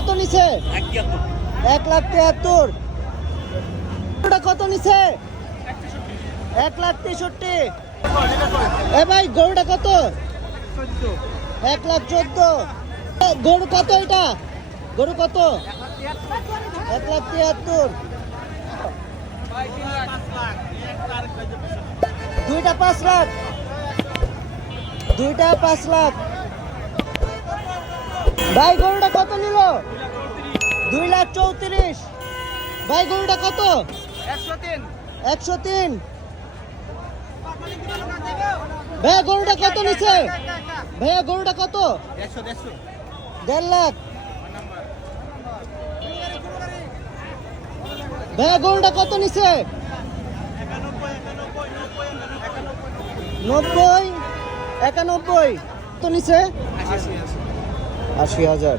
কত নিছে? 1,73,000। গরুটা কত নিছে? 1,63,000। এ ভাই গরুটা কত? 1,14,000। গরু কত এটা? গরু কত? 1,73,000। দুইটা 5 লাখ। দুইটা 5 লাখ। ভাই গরুটা কত নিল? 2,34,000। ভাই গরুটা কত? 103। ভাইয়া গরুটা কত নিছে? ভাইয়া গরুটা কত? 1.5 লাখ। ভাইয়া গরুটা কত নিছে? 90, 91। কত নিছে? 80,000।